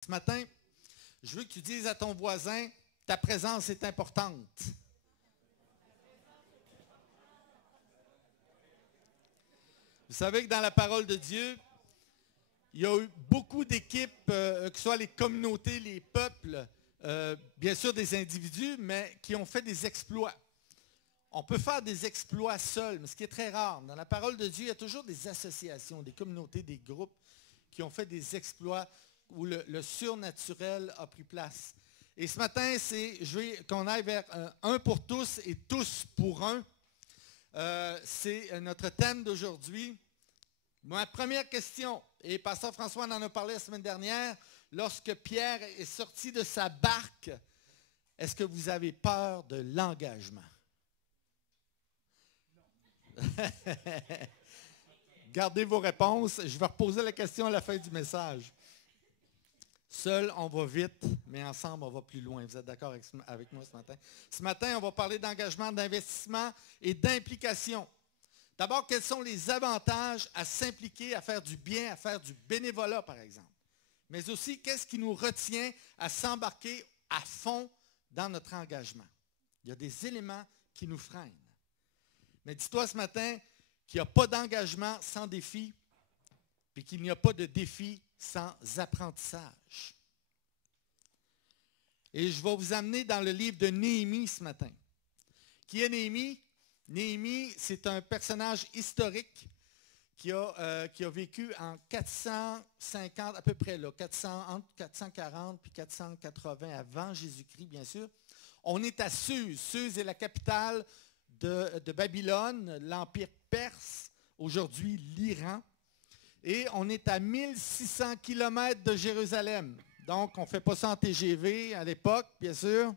Ce matin, je veux que tu dises à ton voisin, ta présence est importante. Vous savez que dans la parole de Dieu, il y a eu beaucoup d'équipes, que ce soit les communautés, les peuples, bien sûr des individus, mais qui ont fait des exploits. On peut faire des exploits seuls, mais ce qui est très rare. Dans la parole de Dieu, il y a toujours des associations, des communautés, des groupes qui ont fait des exploits où le surnaturel a pris place. Et ce matin, je veux qu'on aille vers un pour tous et tous pour un. C'est notre thème d'aujourd'hui. Ma première question, et Pasteur François en a parlé la semaine dernière, lorsque Pierre est sorti de sa barque, est-ce que vous avez peur de l'engagement? Gardez vos réponses. Je vais reposer la question à la fin du message. Seul, on va vite, mais ensemble, on va plus loin. Vous êtes d'accord avec moi ce matin? Ce matin, on va parler d'engagement, d'investissement et d'implication. D'abord, quels sont les avantages à s'impliquer, à faire du bien, à faire du bénévolat, par exemple? Mais aussi, qu'est-ce qui nous retient à s'embarquer à fond dans notre engagement? Il y a des éléments qui nous freinent. Mais dis-toi ce matin qu'il n'y a pas d'engagement sans défi, puis qu'il n'y a pas de défi sans apprentissage. Et je vais vous amener dans le livre de Néhémie ce matin. Qui est Néhémie? Néhémie, c'est un personnage historique qui a vécu en 450, à peu près, là, entre 440 et 480 avant Jésus-Christ, bien sûr. On est à Suse. Suse est la capitale de Babylone, l'Empire perse, aujourd'hui l'Iran. Et on est à 1600 km de Jérusalem. Donc, on ne fait pas ça en TGV à l'époque, bien sûr.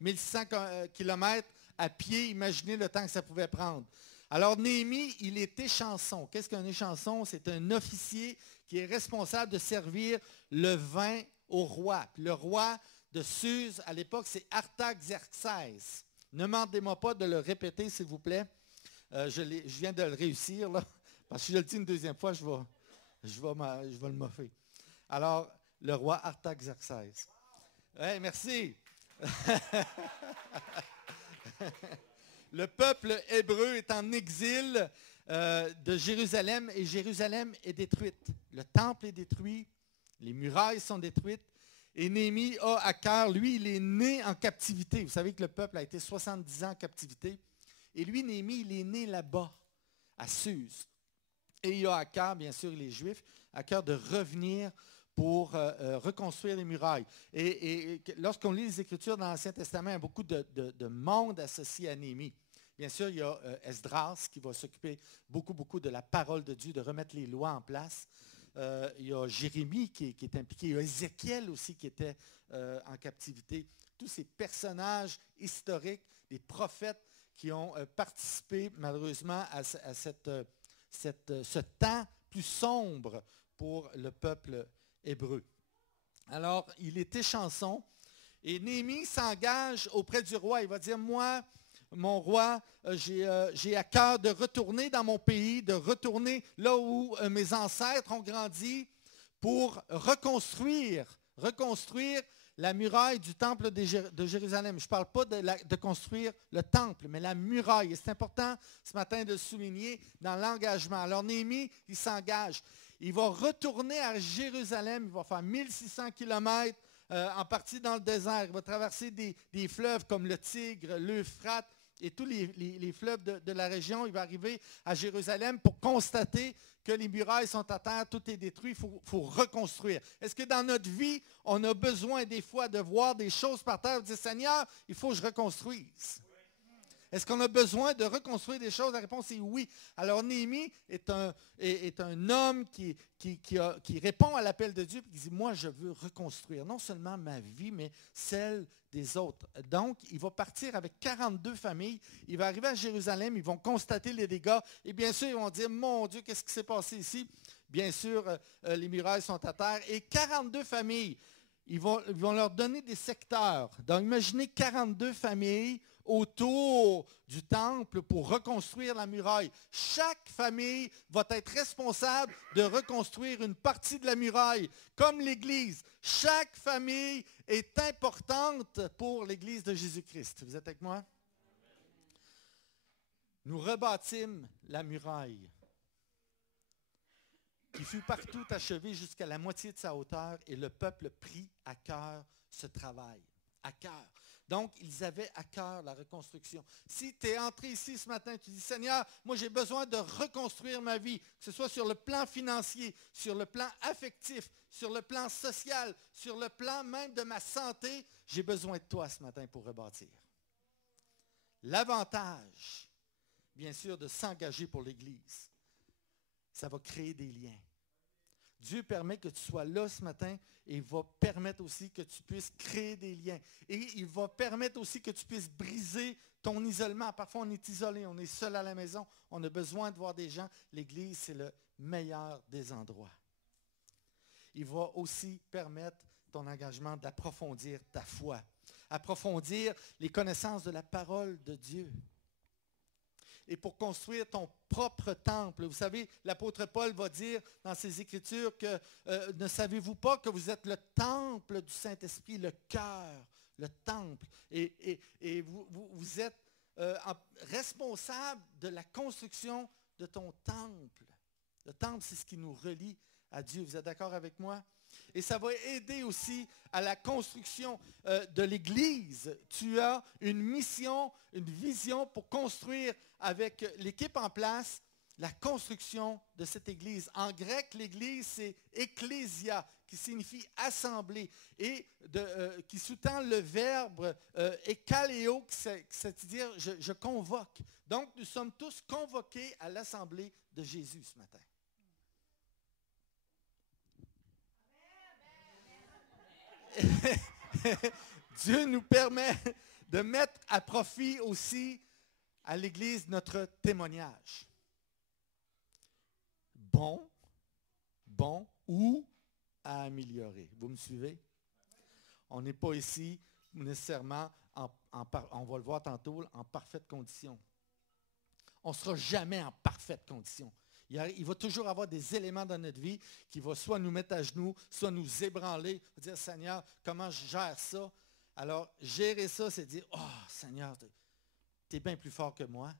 1600 km à pied, imaginez le temps que ça pouvait prendre. Alors, Néhémie, il est échanson. Qu'est-ce qu'un échanson? C'est un officier qui est responsable de servir le vin au roi. Puis le roi de Suse, à l'époque, c'est Artaxerxès. Ne demandez-moi pas de le répéter, s'il vous plaît. Je viens de le réussir, là, parce que si je le dis une deuxième fois, je vais le moffer. Alors, le roi Artaxerxès. Hey, merci. Le peuple hébreu est en exil de Jérusalem et Jérusalem est détruite. Le temple est détruit, les murailles sont détruites. Et Néhémie a à cœur, lui, il est né en captivité. Vous savez que le peuple a été 70 ans en captivité. Et lui, Néhémie, il est né là-bas, à Suse. Et il a à cœur, bien sûr, les Juifs, à cœur de revenir pour reconstruire les murailles. Et lorsqu'on lit les Écritures dans l'Ancien Testament, il y a beaucoup de monde associé à Néhémie. Bien sûr, il y a Esdras qui va s'occuper beaucoup de la parole de Dieu, de remettre les lois en place. Il y a Jérémie qui est impliqué. Il y a Ézéchiel aussi qui était en captivité. Tous ces personnages historiques, des prophètes qui ont participé malheureusement à ce temps plus sombre pour le peuple hébreu. Alors, il était chanson et Néhémie s'engage auprès du roi. Il va dire, moi, mon roi, j'ai à cœur de retourner dans mon pays, de retourner là où mes ancêtres ont grandi pour reconstruire la muraille du temple de Jérusalem. Je ne parle pas de construire le temple, mais la muraille. Et c'est important ce matin de le souligner dans l'engagement. Alors Néhémie, il s'engage. Il va retourner à Jérusalem. Il va faire 1600 km en partie dans le désert. Il va traverser des fleuves comme le Tigre, l'Euphrate et tous les fleuves de la région. Il va arriver à Jérusalem pour constater que les murailles sont à terre, tout est détruit, il faut reconstruire. Est-ce que dans notre vie, on a besoin des fois de voir des choses par terre et de dire, Seigneur, il faut que je reconstruise? Est-ce qu'on a besoin de reconstruire des choses? La réponse est oui. Alors Néhémie est un homme qui répond à l'appel de Dieu et qui dit, moi je veux reconstruire non seulement ma vie, mais celle des autres. Donc, il va partir avec 42 familles. Il va arriver à Jérusalem, ils vont constater les dégâts et bien sûr, ils vont dire, mon Dieu, qu'est-ce qui s'est passé ici? Bien sûr, les murailles sont à terre et 42 familles, ils vont leur donner des secteurs. Donc, imaginez 42 familles autour du temple pour reconstruire la muraille. Chaque famille va être responsable de reconstruire une partie de la muraille, comme l'Église. Chaque famille est importante pour l'Église de Jésus-Christ. Vous êtes avec moi? Nous rebâtîmes la muraille, qui fut partout achevée jusqu'à la moitié de sa hauteur, et le peuple prit à cœur ce travail. À cœur. Donc, ils avaient à cœur la reconstruction. Si tu es entré ici ce matin, tu dis, Seigneur, moi j'ai besoin de reconstruire ma vie, que ce soit sur le plan financier, sur le plan affectif, sur le plan social, sur le plan même de ma santé, j'ai besoin de toi ce matin pour rebâtir. L'avantage, bien sûr, de s'engager pour l'Église, ça va créer des liens. Dieu permet que tu sois là ce matin et il va permettre aussi que tu puisses créer des liens. Et il va permettre aussi que tu puisses briser ton isolement. Parfois, on est isolé, on est seul à la maison, on a besoin de voir des gens. L'Église, c'est le meilleur des endroits. Il va aussi permettre ton engagement d'approfondir ta foi, approfondir les connaissances de la parole de Dieu. Et pour construire ton propre temple. Vous savez, l'apôtre Paul va dire dans ses Écritures que ne savez-vous pas que vous êtes le temple du Saint-Esprit, le cœur, le temple. Et vous êtes responsable de la construction de ton temple. Le temple, c'est ce qui nous relie à Dieu. Vous êtes d'accord avec moi? Et ça va aider aussi à la construction de l'Église. Tu as une mission, une vision pour construire avec l'équipe en place la construction de cette Église. En grec, l'Église, c'est ecclésia, qui signifie assemblée, et qui sous-tend le verbe ekkaleo, c'est-à-dire je convoque. Donc, nous sommes tous convoqués à l'assemblée de Jésus ce matin. Dieu nous permet de mettre à profit aussi à l'Église notre témoignage. Bon ou à améliorer. Vous me suivez? On n'est pas ici nécessairement, on va le voir tantôt, en parfaite condition. On ne sera jamais en parfaite condition. Il va toujours avoir des éléments dans notre vie qui vont soit nous mettre à genoux, soit nous ébranler, dire, Seigneur, comment je gère ça? Alors, gérer ça, c'est dire, oh, Seigneur, tu es bien plus fort que moi.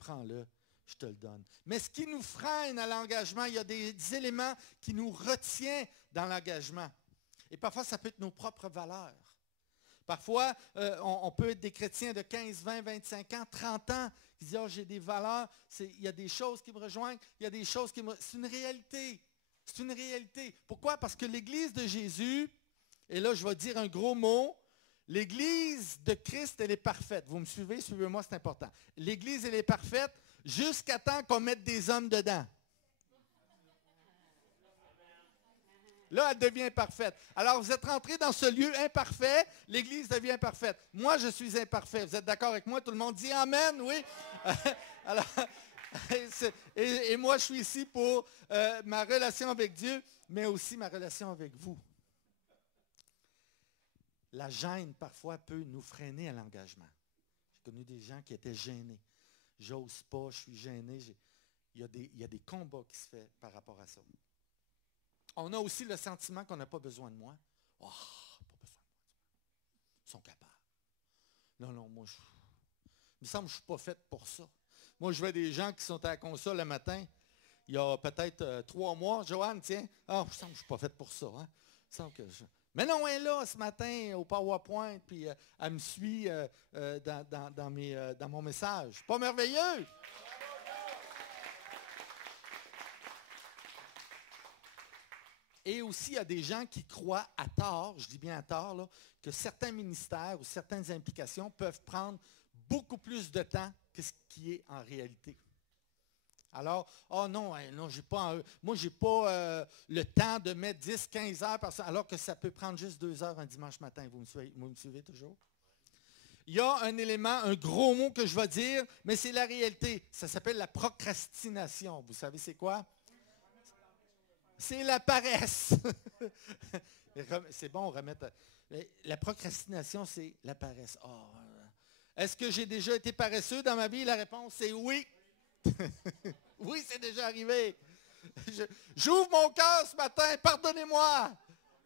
Prends-le, je te le donne. Mais ce qui nous freine à l'engagement, il y a des éléments qui nous retiennent dans l'engagement. Et parfois, ça peut être nos propres valeurs. Parfois, on peut être des chrétiens de 15, 20, 25 ans, 30 ans, qui disent, oh, j'ai des valeurs, il y a des choses qui me rejoignent, il y a des choses qui me... C'est une réalité. C'est une réalité. Pourquoi? Parce que l'Église de Jésus, et là, je vais dire un gros mot, l'Église de Christ, elle est parfaite. Vous me suivez? Suivez-moi, c'est important. L'Église, elle est parfaite jusqu'à temps qu'on mette des hommes dedans. Là, elle devient parfaite. Alors, vous êtes rentrés dans ce lieu imparfait, l'Église devient parfaite. Moi, je suis imparfait. Vous êtes d'accord avec moi? Tout le monde dit Amen, oui? Alors, et moi, je suis ici pour ma relation avec Dieu, mais aussi ma relation avec vous. La gêne, parfois, peut nous freiner à l'engagement. J'ai connu des gens qui étaient gênés. J'ose pas, je suis gêné. Il y a des combats qui se font par rapport à ça. On a aussi le sentiment qu'on n'a pas besoin de moi. Oh, pas besoin de moi. Ils sont capables. Non, moi, il me semble que je ne suis pas faite pour ça. Moi, je vois des gens qui sont à la console le matin, il y a peut-être 3 mois. Joanne, tiens, oh, il me semble que je ne suis pas faite pour ça. Hein? Il me semble que Mais non, elle est là ce matin au PowerPoint, puis elle me suit dans mon message. Pas merveilleux? Et aussi, il y a des gens qui croient à tort, je dis bien à tort, là, que certains ministères ou certaines implications peuvent prendre beaucoup plus de temps que ce qui est en réalité. Alors, oh non, moi, je n'ai pas le temps de mettre 10, 15 heures par semaine, alors que ça peut prendre juste 2 heures un dimanche matin. Vous me suivez toujours? Il y a un élément, un gros mot que je vais dire, mais c'est la réalité. Ça s'appelle la procrastination. Vous savez c'est quoi? C'est la paresse. C'est bon, on remet... La procrastination, c'est la paresse. Oh, Est-ce que j'ai déjà été paresseux dans ma vie? La réponse est oui. Oui, c'est déjà arrivé. J'ouvre mon cœur ce matin, pardonnez-moi.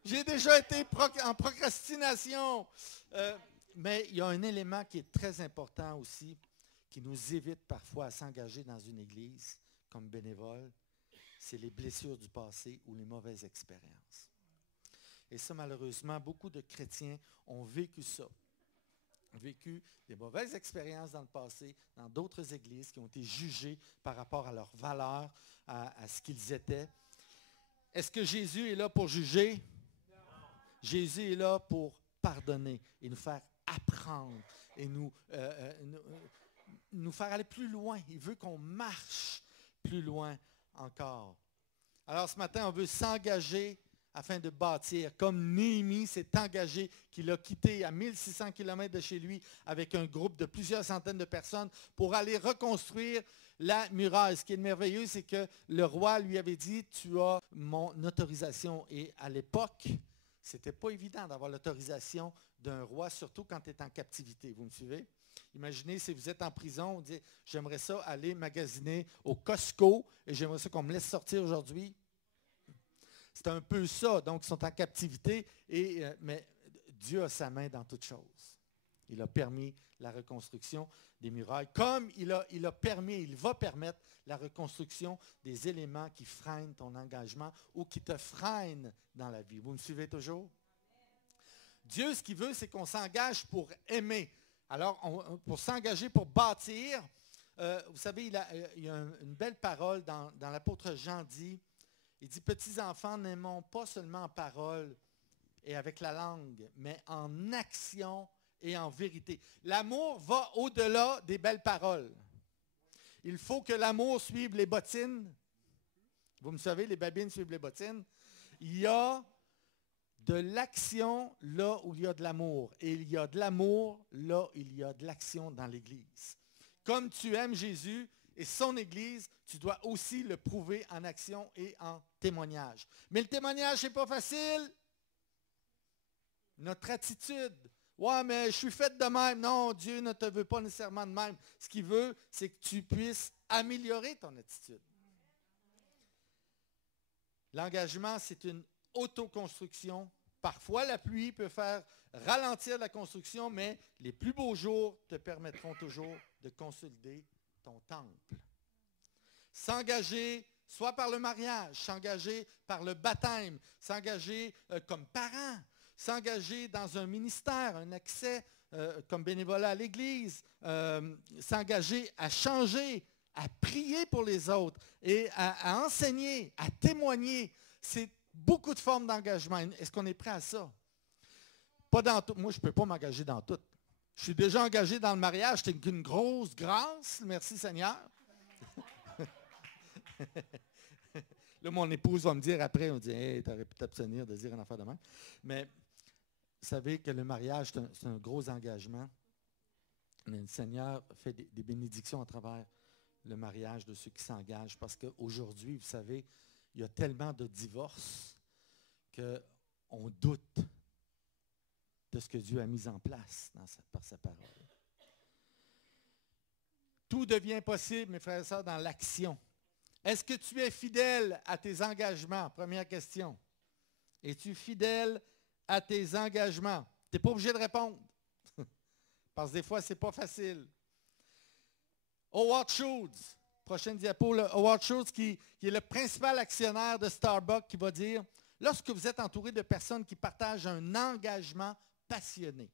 J'ai déjà été en procrastination. Mais il y a un élément qui est très important aussi, qui nous évite parfois à s'engager dans une église comme bénévole, c'est les blessures du passé ou les mauvaises expériences. Et ça, malheureusement, beaucoup de chrétiens ont vécu ça. Ont vécu des mauvaises expériences dans le passé, dans d'autres églises qui ont été jugées par rapport à leur valeur, à ce qu'ils étaient. Est-ce que Jésus est là pour juger? Non. Jésus est là pour pardonner et nous faire apprendre et nous faire aller plus loin. Il veut qu'on marche plus loin encore. Alors ce matin, on veut s'engager afin de bâtir, comme Néhémie s'est engagé, qu'il a quitté à 1600 km de chez lui avec un groupe de plusieurs centaines de personnes pour aller reconstruire la muraille. Ce qui est merveilleux, c'est que le roi lui avait dit, tu as mon autorisation. Et à l'époque, ce n'était pas évident d'avoir l'autorisation d'un roi, surtout quand tu es en captivité. Vous me suivez? Imaginez si vous êtes en prison, on dit, j'aimerais ça aller magasiner au Costco et j'aimerais ça qu'on me laisse sortir aujourd'hui. C'est un peu ça. Donc, ils sont en captivité, mais Dieu a sa main dans toutes choses. Il a permis la reconstruction des murailles, comme il va permettre la reconstruction des éléments qui freinent ton engagement ou qui te freinent dans la vie. Vous me suivez toujours? Dieu, ce qu'il veut, c'est qu'on s'engage pour aimer. Alors, pour s'engager, pour bâtir, vous savez, il y a une belle parole dans l'apôtre Jean dit, il dit, petits enfants, n'aimons pas seulement en parole et avec la langue, mais en action et en vérité. L'amour va au-delà des belles paroles. Il faut que l'amour suive les bottines. Vous me savez, les babines suivent les bottines. Il y a de l'action là où il y a de l'amour. Et il y a de l'amour là où il y a de l'action dans l'Église. Comme tu aimes Jésus et son Église, tu dois aussi le prouver en action et en témoignage. Mais le témoignage, ce n'est pas facile. Notre attitude. Ouais, mais je suis fait de même. Non, Dieu ne te veut pas nécessairement de même. Ce qu'il veut, c'est que tu puisses améliorer ton attitude. L'engagement, c'est une autoconstruction. Parfois, la pluie peut faire ralentir la construction, mais les plus beaux jours te permettront toujours de consolider ton temple. S'engager, soit par le mariage, s'engager par le baptême, s'engager comme parent, s'engager dans un ministère, un accès comme bénévolat à l'Église, s'engager à changer, à prier pour les autres et à enseigner, à témoigner. C'est beaucoup de formes d'engagement. Est-ce qu'on est prêt à ça? Pas dans tout. Moi, je ne peux pas m'engager dans tout. Je suis déjà engagé dans le mariage. C'est une grosse grâce. Merci Seigneur. Là, mon épouse va me dire après, on dit, hey, tu aurais pu t'abstenir de dire un affaire de même. Mais vous savez que le mariage, c'est un gros engagement. Mais le Seigneur fait des bénédictions à travers le mariage de ceux qui s'engagent. Parce qu'aujourd'hui, vous savez, il y a tellement de divorces qu'on doute de ce que Dieu a mis en place par sa parole. Tout devient possible, mes frères et sœurs, dans l'action. Est-ce que tu es fidèle à tes engagements? Première question. Es-tu fidèle à tes engagements? Tu n'es pas obligé de répondre. Parce que des fois, ce n'est pas facile. Howard Schultz, prochaine diapo, Howard Schultz qui est le principal actionnaire de Starbucks qui va dire, lorsque vous êtes entouré de personnes qui partagent un engagement passionné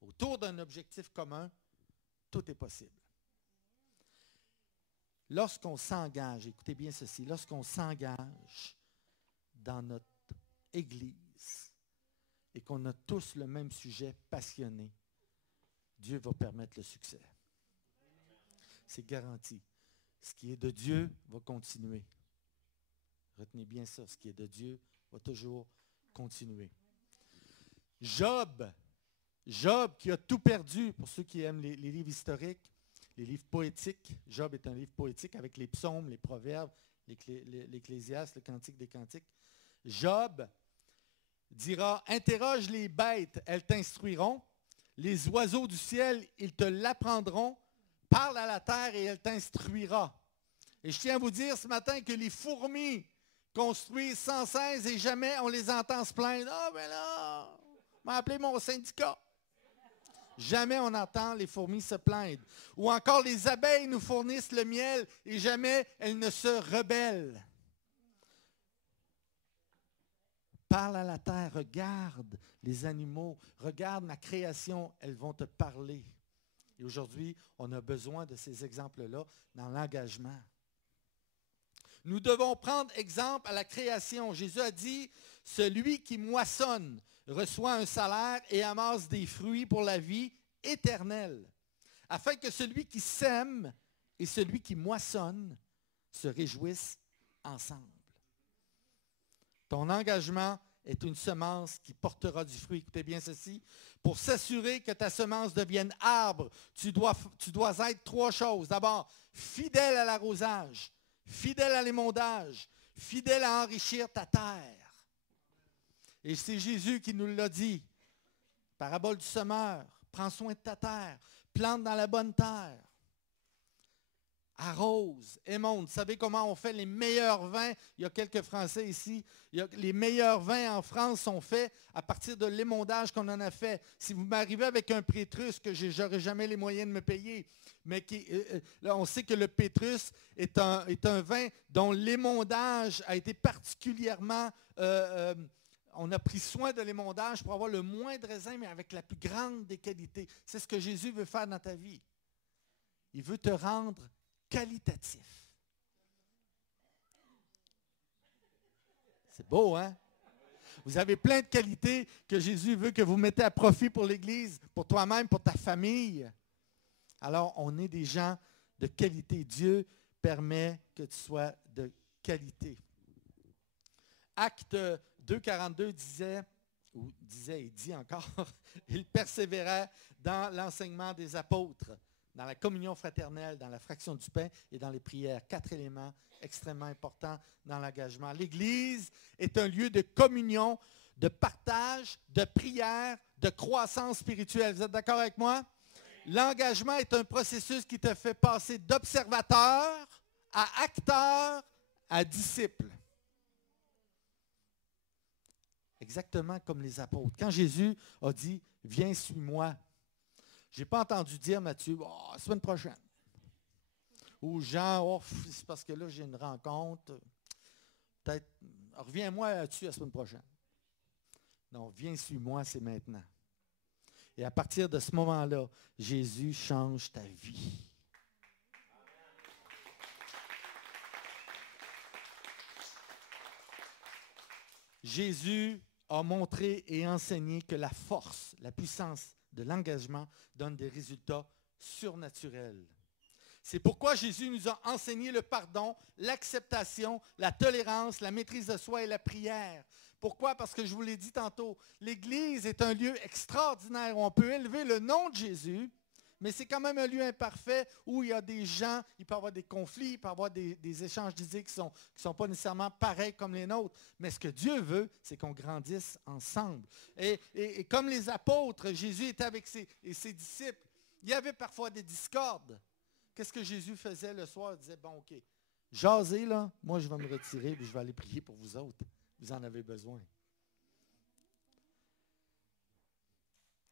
autour d'un objectif commun, tout est possible. Lorsqu'on s'engage, écoutez bien ceci, lorsqu'on s'engage dans notre Église et qu'on a tous le même sujet passionné, Dieu va permettre le succès. C'est garanti. Ce qui est de Dieu va continuer. Retenez bien ça, ce qui est de Dieu va toujours continuer. Job qui a tout perdu, pour ceux qui aiment les livres historiques, les livres poétiques. Job est un livre poétique avec les psaumes, les proverbes, l'Ecclésiaste, le Cantique des Cantiques. Job dira, interroge les bêtes, elles t'instruiront. Les oiseaux du ciel, ils te l'apprendront. Parle à la terre et elle t'instruira. Et je tiens à vous dire ce matin que les fourmis construisent sans cesse et jamais on les entend se plaindre. « Ah, ben là, m'a appelé mon syndicat. » Jamais on entend les fourmis se plaindre. Ou encore les abeilles nous fournissent le miel et jamais elles ne se rebellent. Parle à la terre, regarde les animaux, regarde ma création, elles vont te parler. Et aujourd'hui, on a besoin de ces exemples-là dans l'engagement. Nous devons prendre exemple à la création. Jésus a dit, « Celui qui moissonne reçoit un salaire et amasse des fruits pour la vie éternelle, afin que celui qui sème et celui qui moissonne se réjouissent ensemble. » Ton engagement est une semence qui portera du fruit. Écoutez bien ceci. Pour s'assurer que ta semence devienne arbre, tu dois être 3 choses. D'abord, fidèle à l'arrosage, fidèle à l'émondage, fidèle à enrichir ta terre. Et c'est Jésus qui nous l'a dit. Parabole du semeur, prends soin de ta terre, plante dans la bonne terre. Arrose, émonde. Vous savez comment on fait les meilleurs vins? Il y a quelques Français ici. Les meilleurs vins en France sont faits à partir de l'émondage qu'on en a fait. Si vous m'arrivez avec un pétrus que je n'aurai jamais les moyens de me payer, mais là, on sait que le pétrus est un vin dont l'émondage a été particulièrement... on a pris soin de l'émondage pour avoir le moins de raisin, mais avec la plus grande des qualités. C'est ce que Jésus veut faire dans ta vie. Il veut te rendre qualitatif. C'est beau, hein? Vous avez plein de qualités que Jésus veut que vous mettez à profit pour l'Église, pour toi-même, pour ta famille. Alors, on est des gens de qualité. Dieu permet que tu sois de qualité. Acte 2,42 disait et dit encore, il persévérait dans l'enseignement des apôtres, dans la communion fraternelle, dans la fraction du pain et dans les prières. 4 éléments extrêmement importants dans l'engagement. L'Église est un lieu de communion, de partage, de prière, de croissance spirituelle. Vous êtes d'accord avec moi? Oui. L'engagement est un processus qui te fait passer d'observateur à acteur à disciple. Exactement comme les apôtres. Quand Jésus a dit « Viens, suis-moi », je n'ai pas entendu dire Matthieu, « Oh, la semaine prochaine ». Ou Jean, « Oh, c'est parce que là, j'ai une rencontre. Peut-être, reviens-moi là-dessus la semaine prochaine. » Non, « Viens, suis-moi », c'est maintenant. Et à partir de ce moment-là, Jésus change ta vie. Jésus a montré et enseigné que la force, la puissance de l'engagement donne des résultats surnaturels. C'est pourquoi Jésus nous a enseigné le pardon, l'acceptation, la tolérance, la maîtrise de soi et la prière. Pourquoi? Parce que je vous l'ai dit tantôt, l'Église est un lieu extraordinaire où on peut élever le nom de Jésus, mais c'est quand même un lieu imparfait où il y a des gens, il peut y avoir des conflits, il peut y avoir des échanges d'idées qui ne sont pas nécessairement pareils comme les nôtres. Mais ce que Dieu veut, c'est qu'on grandisse ensemble. Et comme les apôtres, Jésus était avec ses disciples. Il y avait parfois des discordes. Qu'est-ce que Jésus faisait le soir? Il disait, bon, OK, jasez là, moi je vais me retirer et je vais aller prier pour vous autres. Vous en avez besoin.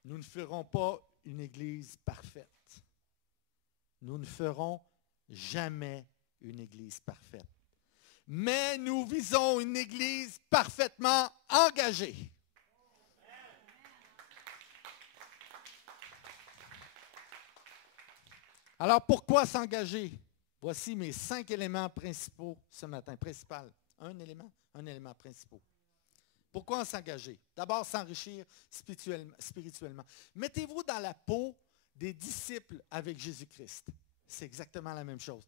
Nous ne ferons pas une Église parfaite. Nous ne ferons jamais une Église parfaite. Mais nous visons une Église parfaitement engagée. Alors, pourquoi s'engager? Voici mes 5 éléments principaux ce matin. Principal. Un élément principal. Pourquoi s'engager? D'abord, s'enrichir spirituellement. Mettez-vous dans la peau des disciples avec Jésus-Christ. C'est exactement la même chose.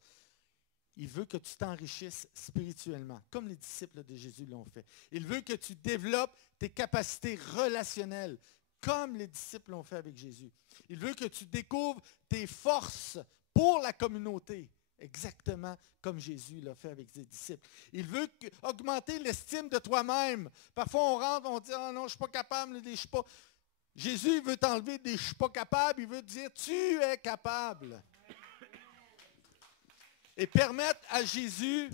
Il veut que tu t'enrichisses spirituellement, comme les disciples de Jésus l'ont fait. Il veut que tu développes tes capacités relationnelles, comme les disciples l'ont fait avec Jésus. Il veut que tu découvres tes forces pour la communauté, exactement comme Jésus l'a fait avec ses disciples. Il veut augmenter l'estime de toi-même. Parfois, on rentre, on dit « Ah non, je ne suis pas capable, je suis pas... » Jésus veut t'enlever des « je ne suis pas capable », il veut te dire « tu es capable ». Et permettre à Jésus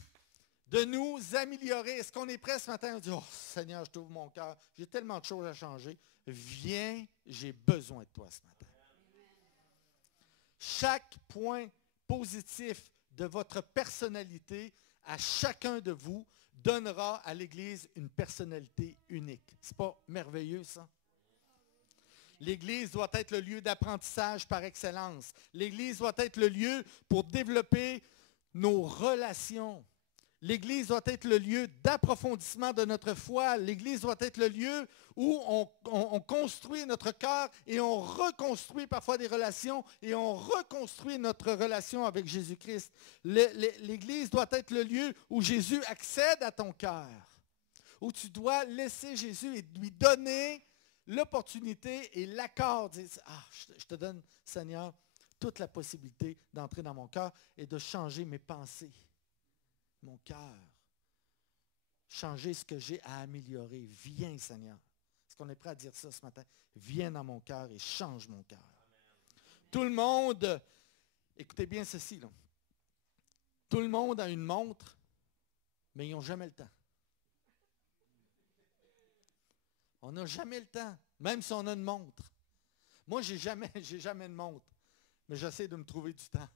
de nous améliorer. Est-ce qu'on est prêt ce matin? On dit « Oh Seigneur, je t'ouvre mon cœur, j'ai tellement de choses à changer. Viens, j'ai besoin de toi ce matin. » Chaque point positif de votre personnalité à chacun de vous donnera à l'Église une personnalité unique. C'est pas merveilleux, ça? L'Église doit être le lieu d'apprentissage par excellence. L'Église doit être le lieu pour développer nos relations. L'Église doit être le lieu d'approfondissement de notre foi. L'Église doit être le lieu où on construit notre cœur et on reconstruit parfois des relations et on reconstruit notre relation avec Jésus-Christ. L'Église doit être le lieu où Jésus accède à ton cœur, où tu dois laisser Jésus et lui donner l'opportunité et l'accord. Je te donne, Seigneur, toute la possibilité d'entrer dans mon cœur et de changer mes pensées. Mon cœur. Changer ce que j'ai à améliorer. Viens, Seigneur. Est-ce qu'on est prêt à dire ça ce matin? Viens dans mon cœur et change mon cœur. Tout le monde, écoutez bien ceci, là. Tout le monde a une montre, mais ils n'ont jamais le temps. On n'a jamais le temps, même si on a une montre. Moi, j'ai jamais de montre, mais j'essaie de me trouver du temps.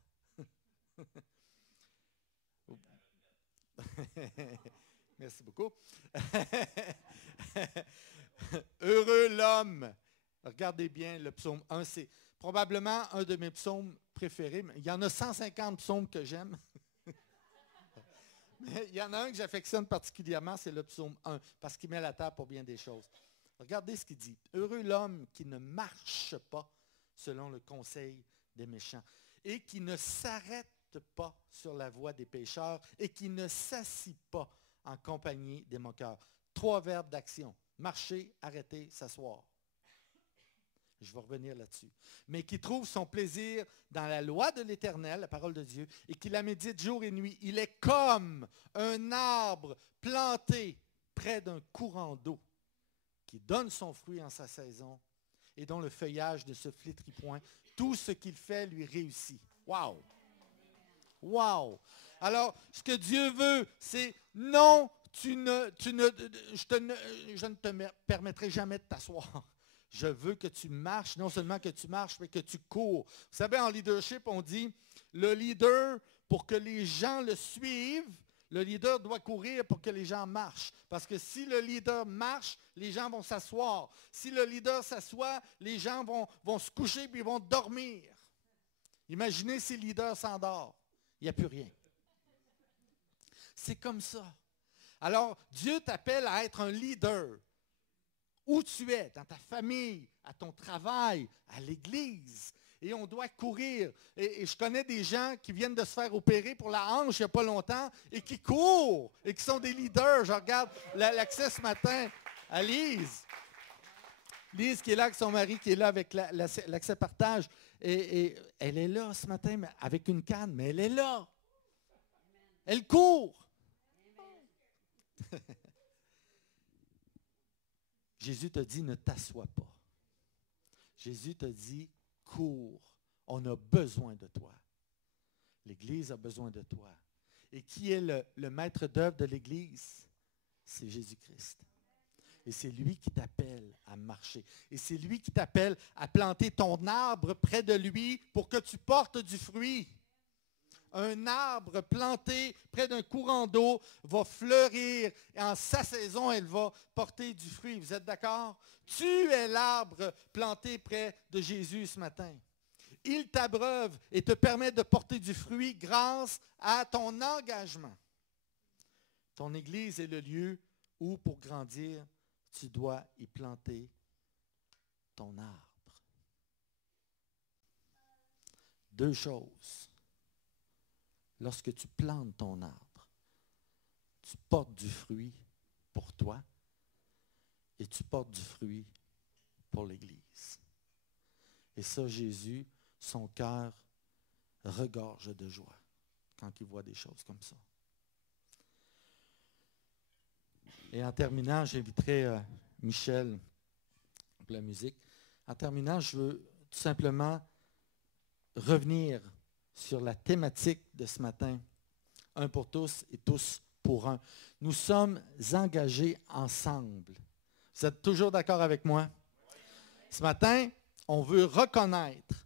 Merci beaucoup. Heureux l'homme. Regardez bien le psaume 1. C'est probablement un de mes psaumes préférés. Il y en a 150 psaumes que j'aime. Mais il y en a un que j'affectionne particulièrement, c'est le psaume 1, parce qu'il met la table pour bien des choses. Regardez ce qu'il dit. Heureux l'homme qui ne marche pas selon le conseil des méchants et qui ne s'arrête pas sur la voie des pécheurs et qui ne s'assit pas en compagnie des moqueurs. 3 verbes d'action. Marcher, arrêter, s'asseoir. Je vais revenir là-dessus. Mais qui trouve son plaisir dans la loi de l'Éternel, la parole de Dieu, et qui la médite jour et nuit. Il est comme un arbre planté près d'un courant d'eau qui donne son fruit en sa saison et dont le feuillage ne se flétrit point. Tout ce qu'il fait lui réussit. Wow! Wow! Alors, ce que Dieu veut, c'est non, je ne te permettrai jamais de t'asseoir. Je veux que tu marches, non seulement que tu marches, mais que tu cours. Vous savez, en leadership, on dit, le leader, pour que les gens le suivent, le leader doit courir pour que les gens marchent. Parce que si le leader marche, les gens vont s'asseoir. Si le leader s'assoit, les gens vont se coucher puis ils vont dormir. Imaginez si le leader s'endort. Il n'y a plus rien. C'est comme ça. Alors, Dieu t'appelle à être un leader. Où tu es, dans ta famille, à ton travail, à l'église. Et on doit courir. Et je connais des gens qui viennent de se faire opérer pour la hanche il n'y a pas longtemps et qui courent et qui sont des leaders. Je regarde l'accès ce matin à Lise. Lise qui est là avec son mari, qui est là avec l'accès partage. Et elle est là ce matin avec une canne, mais elle est là. Elle court. Jésus te dit, ne t'assois pas. Jésus te dit, cours. On a besoin de toi. L'Église a besoin de toi. Et qui est le maître d'œuvre de l'Église? C'est Jésus-Christ. Et c'est lui qui t'appelle à marcher. Et c'est lui qui t'appelle à planter ton arbre près de lui pour que tu portes du fruit. Un arbre planté près d'un courant d'eau va fleurir et en sa saison, elle va porter du fruit. Vous êtes d'accord? Tu es l'arbre planté près de Jésus ce matin. Il t'abreuve et te permet de porter du fruit grâce à ton engagement. Ton Église est le lieu où, pour grandir, tu dois y planter ton arbre. 2 choses. Lorsque tu plantes ton arbre, tu portes du fruit pour toi et tu portes du fruit pour l'Église. Et ça, Jésus, son cœur regorge de joie quand il voit des choses comme ça. Et en terminant, j'inviterai Michel pour la musique En terminant, je veux tout simplement revenir sur la thématique de ce matin. Un pour tous et tous pour un. Nous sommes engagés ensemble. Vous êtes toujours d'accord avec moi? Ce matin, on veut reconnaître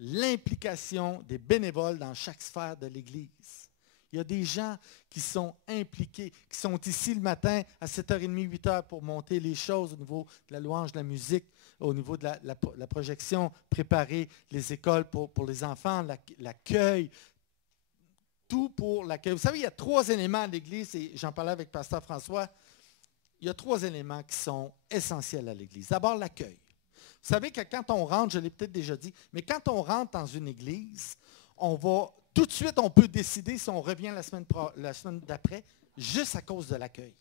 l'implication des bénévoles dans chaque sphère de l'Église. Il y a des gens qui sont impliqués, qui sont ici le matin à 7h30, 8h pour monter les choses au niveau de la louange, de la musique, au niveau de la projection, préparer les écoles pour les enfants, l'accueil, tout pour l'accueil. Vous savez, il y a 3 éléments à l'Église, et j'en parlais avec Pasteur François, il y a 3 éléments qui sont essentiels à l'Église. D'abord, l'accueil. Vous savez que quand on rentre, je l'ai peut-être déjà dit, mais quand on rentre dans une église, tout de suite, on peut décider si on revient la semaine d'après, juste à cause de l'accueil.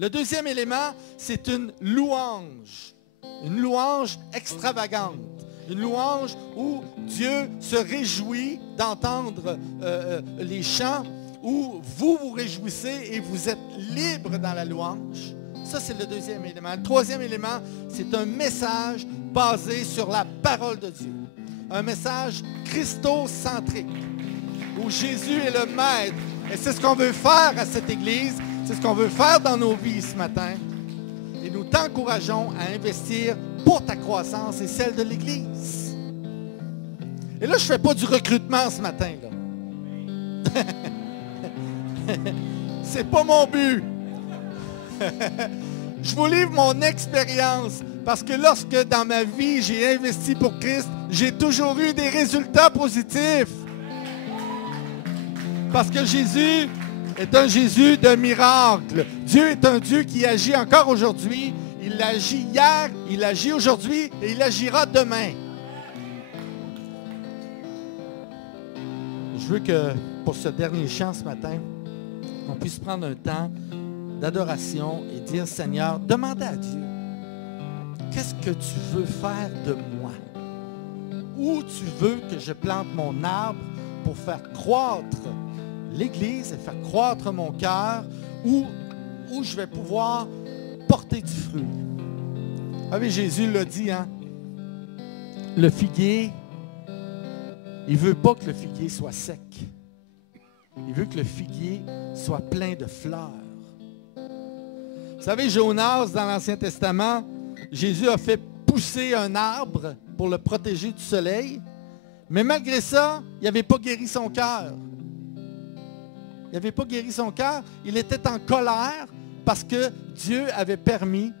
Le deuxième élément, c'est une louange extravagante, une louange où Dieu se réjouit d'entendre les chants, où vous vous réjouissez et vous êtes libre dans la louange. Ça, c'est le deuxième élément. Le troisième élément, c'est un message basé sur la parole de Dieu. Un message christocentrique, où Jésus est le maître. Et c'est ce qu'on veut faire à cette église, c'est ce qu'on veut faire dans nos vies ce matin. Et nous t'encourageons à investir pour ta croissance et celle de l'église. Et là, je ne fais pas du recrutement ce matin, là. C'est pas mon but. Je vous livre mon expérience parce que lorsque dans ma vie j'ai investi pour Christ, j'ai toujours eu des résultats positifs. Parce que Jésus est un Jésus de miracles. Dieu est un Dieu qui agit encore aujourd'hui. Il agit hier, il agit aujourd'hui et il agira demain. Je veux que pour ce dernier chant ce matin, on puisse prendre un temps d'adoration et dire, Seigneur, demandez à Dieu, qu'est-ce que tu veux faire de moi? Où tu veux que je plante mon arbre pour faire croître l'Église et faire croître mon cœur, où je vais pouvoir porter du fruit. Ah oui, Jésus l'a dit, hein? Le figuier, il ne veut pas que le figuier soit sec. Il veut que le figuier soit plein de fleurs. Vous savez, Jonas, dans l'Ancien Testament, Jésus a fait pousser un arbre pour le protéger du soleil, mais malgré ça, il n'avait pas guéri son cœur. Il n'avait pas guéri son cœur. Il était en colère parce que Dieu avait permis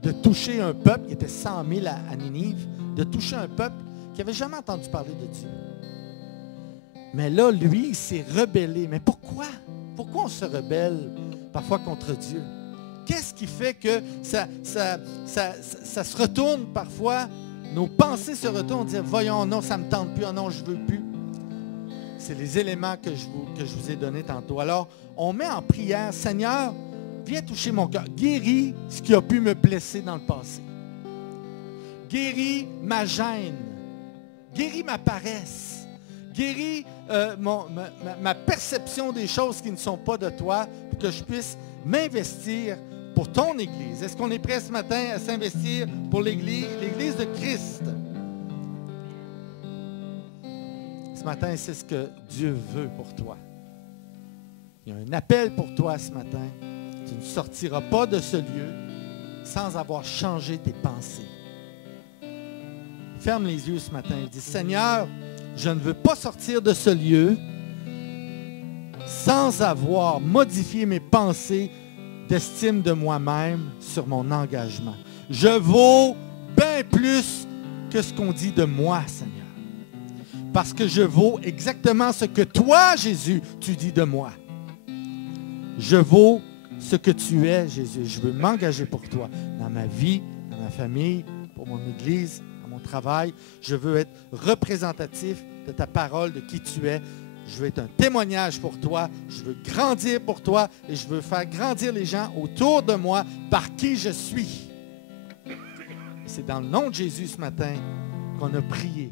de toucher un peuple, qui était 100 000 à Ninive, de toucher un peuple qui n'avait jamais entendu parler de Dieu. Mais là, lui, il s'est rebellé. Mais pourquoi? Pourquoi on se rebelle parfois contre Dieu? Qu'est-ce qui fait que ça se retourne parfois, nos pensées se retournent, on dit, voyons, non, ça ne me tente plus, oh non, je ne veux plus. C'est les éléments que je vous ai donnés tantôt. Alors, on met en prière, Seigneur, viens toucher mon cœur. Guéris ce qui a pu me blesser dans le passé. Guéris ma gêne. Guéris ma paresse. Guéris ma perception des choses qui ne sont pas de toi pour que je puisse m'investir pour ton Église. Est-ce qu'on est prêt ce matin à s'investir pour l'Église de Christ? Ce matin, c'est ce que Dieu veut pour toi. Il y a un appel pour toi ce matin. Tu ne sortiras pas de ce lieu sans avoir changé tes pensées. Ferme les yeux ce matin et dis, Seigneur, je ne veux pas sortir de ce lieu sans avoir modifié mes pensées d'estime de moi-même sur mon engagement. Je vaux bien plus que ce qu'on dit de moi, Seigneur. Parce que je vaux exactement ce que toi, Jésus, tu dis de moi. Je vaux ce que tu es, Jésus. Je veux m'engager pour toi dans ma vie, dans ma famille, pour mon Église, dans mon travail. Je veux être représentatif de ta parole, de qui tu es. Je veux être un témoignage pour toi. Je veux grandir pour toi et je veux faire grandir les gens autour de moi par qui je suis. C'est dans le nom de Jésus ce matin qu'on a prié.